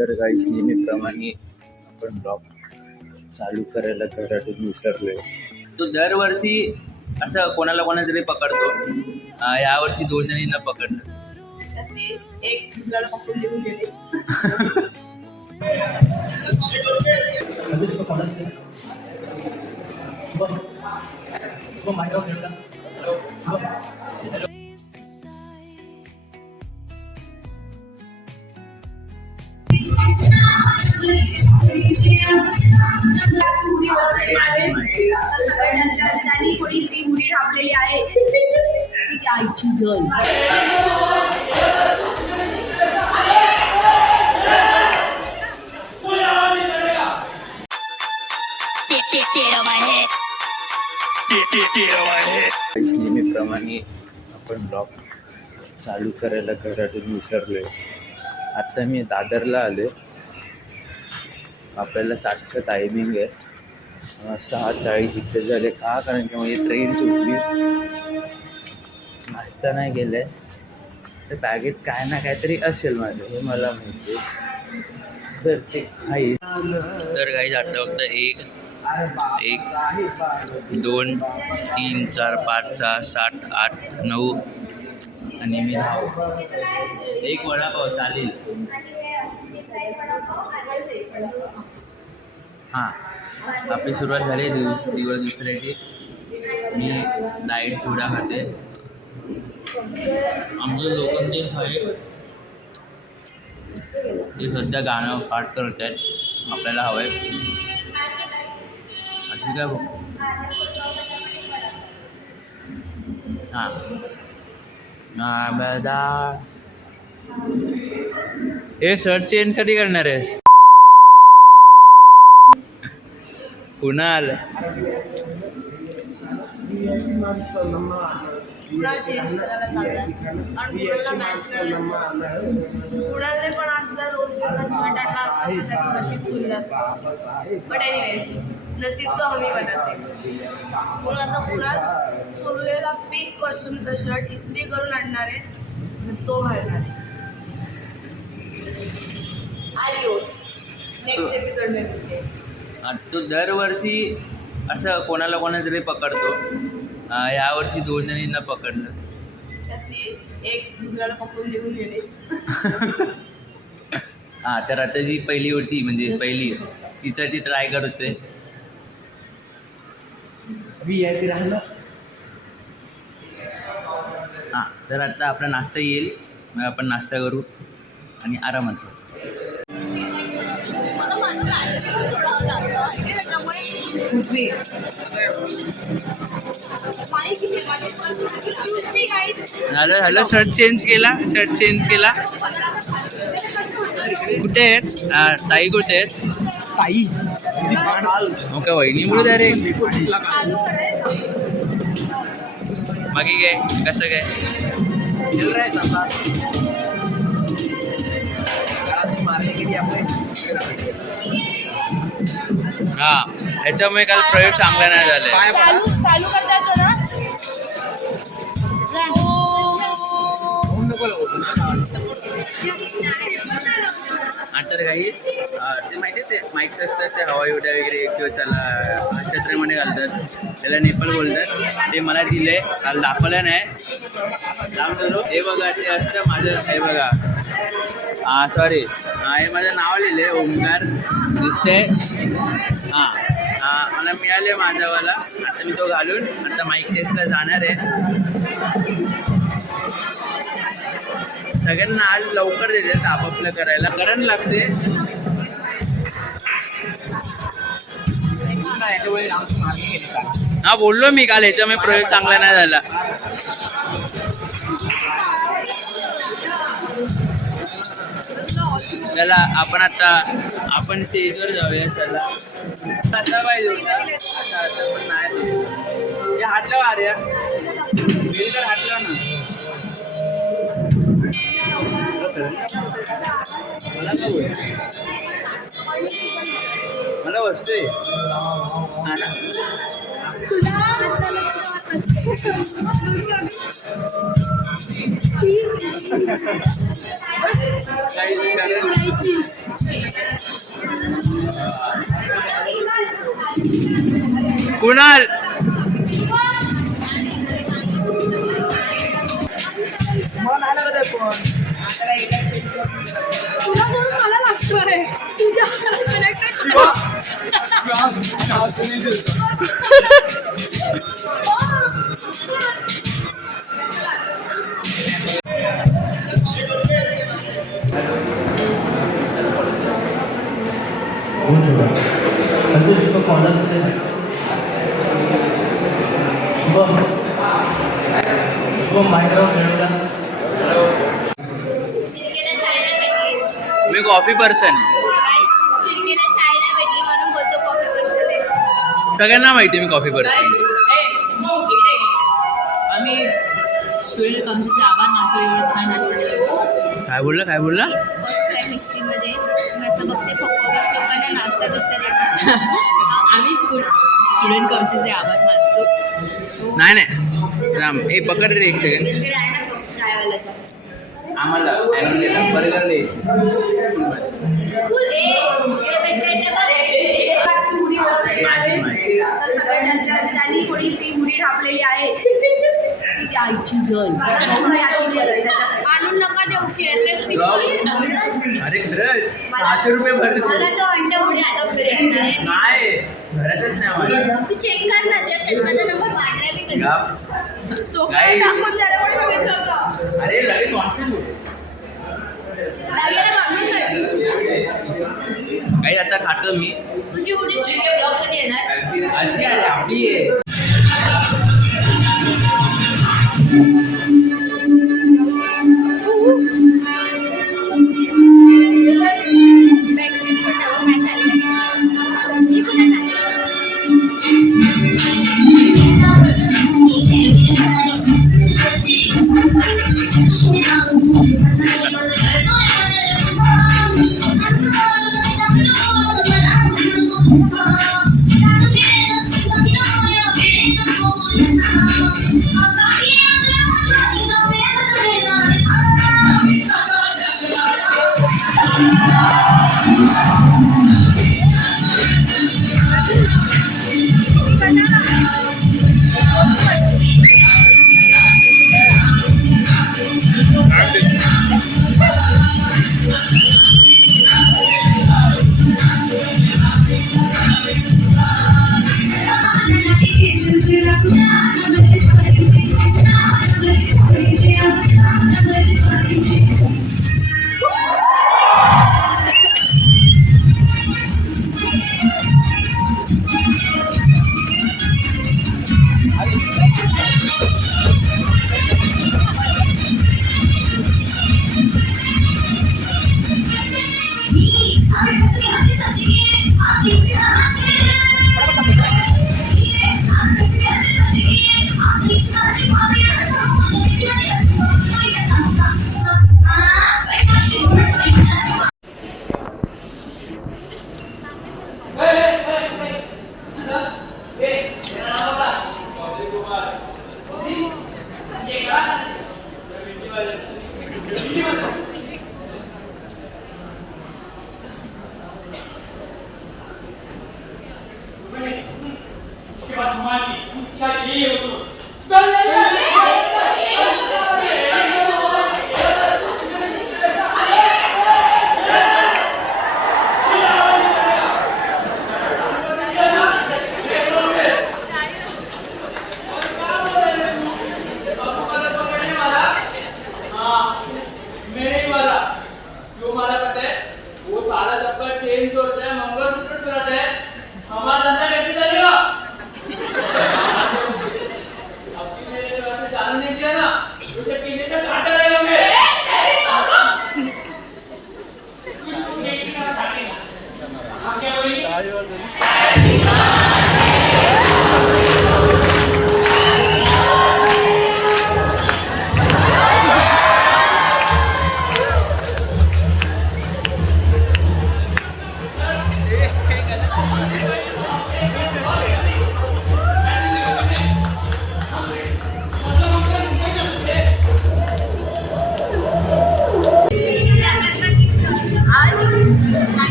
तर काहीच नेहमीप्रमाणे आपण ब्लॉग चालू करायला घरातून विसरलोय. तो दरवर्षी असं कोणाला तरी पकडतो. यावर्षी 2 जणींना पकडलं. एक दुसऱ्याला पकडून लिहून गेले. थोडी ती उडी ठाकलेली आहे तिच्या आईची जय. काहीच नेहमीप्रमाणे आपण ब्लॉग चालू करायला घरातून विसरलोय. आता मी दादरला आले. आपल्याला 7चं टायमिंग आहे. 6:40 इथे झाले. का? कारण की माझी ट्रेन सुटली. नाश्ता नाही गेलाय तर बॅगेत काय ना काहीतरी असेल माझं, हे मला माहिती आहे. तर ते खाई. तर काही आता फक्त 1 2 3 4 5 6 7 8 9 आणि मी 10. एक वडापाव चालेल. हां, आपली सुरुवात झाली दिवस दुसऱ्याची. मी डाएट सोडा खाते. आमचे लोक जे आहे ते सध्या गाणं पाठ करत आहेत. आपल्याला हवं आहे. ठीक आहे. हां बदा हे शर्ट चेंज कधी करणार आहेस? कुणाल पुन्हा चेंज करायला चाललाय आणि पुण्याला मॅच करायला. पुण्याला पण आज जर रोज शर्ट आणला असता तर नशीब खुललं असतं. बट एनिवेज नसीब तो हमी बनवते. म्हणून आता पुण्यात चोरलेला पिंक कॉस्ट्युमचा शर्ट इस्त्री करून आणणार आहे आणि तो घालणार आहे. आडिओस. नेक्स्ट एपिसोड में मिळते. तो दरवर्षी असं कोणाला तरी पकडतो. यावर्षी 2 जणींना पकडलं. त्यातली एक दुसऱ्याला पकडून लिहून गेले. हां, तर आता जी पहिली होती म्हणजे पहिली तिचं ती ट्राय करते. VIP राहिलं. हां, तर आता आपला नाश्ता येईल. मग आपण नाश्ता करू आणि आरामात करू. मला माझं ॲड्रेस जोडावं लागतं आणि त्याच्यामुळे झालं शर्ट चेंज केला. कुठे आहेत ताई? कुठे आहेत ताई? ओके, वहिनी मुळे रे. बाकी काय कसं काय चल रहा है संसार. आजची मारणी केली आपण. हां, ह्याच्यामुळे काल प्रयोग चांगला नाही झाले. चालू करता येतो ना. तर काही ते माहिती आहे, ते माईक्स असतात ते हवाई उड्या वगैरे किंवा त्याला छत्रेमध्ये घालतात. त्याला नेपाळ बोलतात. ते मला दिले काल. दाखवलं नाही. लांब झालो. हे बघा ते असतं माझं. हे बघा. हां सॉरी, हे माझं नाव लिहिले ओमकार दिसते. हां, मला मिळाले माझ्यावाला. आता मी तो घालून आता माईक टेस्टला जाणार आहे. सगळ्यांना आज लवकर दिले आपापलं करायला. करंट लागते. हा बोललो मी काल, ह्याच्यामुळे प्रयोग चांगला नाही झाला. चला आपण स्टेजवर जाऊया. चला असा पाहिजे होता. असं पण नाही. हात लावा आर्या. मी तर हात लावा ना. मला बसतोय. कुणाल मन आलं का ते पण तुला म्हणून मला लागतोय तुझ्या शिर्केला चायना भेटली. मी कॉफी पर्सन शिर्केला चायना भेटली म्हणून बोलतो कॉफी पर्सन. सगळ्यांना माहिती आहे मी कॉफी पर्सन आम्ही स्टुडंट काउन्सिलचे आभार मानतो एवढं छान नाश्ता. काय बोलला फर्स्ट टाइम हिस्ट्रीमध्ये मी असं बघते फक्त लोकांना नाश्ता बिस्टा देतात. आम्ही स्टुडंट काउन्सिलचे आभार मानतो. नाही राम ए पकड रे एक सेकंड इकडे आहे ना तो चायवाल्याचा. आम्हाला बर्गर द्यायची स्कूल इकडे भेटता येते बघ. हुडी बनवलेली आहे. तर सगळ्या ज्यांनी कोणी ती हुडी ढापलेली आहे तिच्या आईची जय. आणून नका देऊ केअरलेस पीपल. अरे खरंच 600 रुपये भरते मला तर वाटतं हुडी आठवत घरी आणणार आहे. नाही घरातच नाही आम्हाला तू चेक कर ना तुझ्या चष्म्याचा नंबर वाढलाय मी कधी. गप. सोफ्यावर टाकून झाल्यामुळे बघितलं होतं. अरे लगेच कॉन्फिडन्स होतो लागेल बांधून जायचं. काही आता खातो मी तुझी हुडी ब्लॉग कधी येणार? अशी आहे आपली आहे बॅकस्टेज पण तेव्हा काय चाललंय. मी कुठे चालले?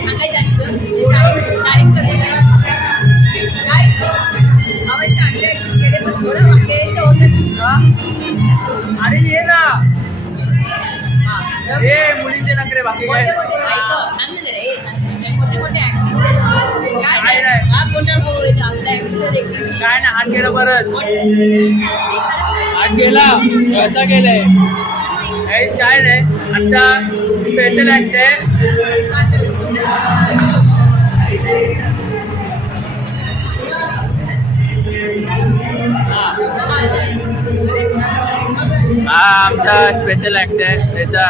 सांगायचं असतं ए मुलींचे नखरे बाकी काय मोठे मोठे मोठे मोठे ऍक्टिंग काय नाही. आपल्या ऍक्टिंग देखील काय नाही हात गेला परत हात गेला असं केलंय काहीच काय नाही आता स्पेशल ऍक्ट आहे हा आमचा स्पेशल ऍक्ट आहे त्याचा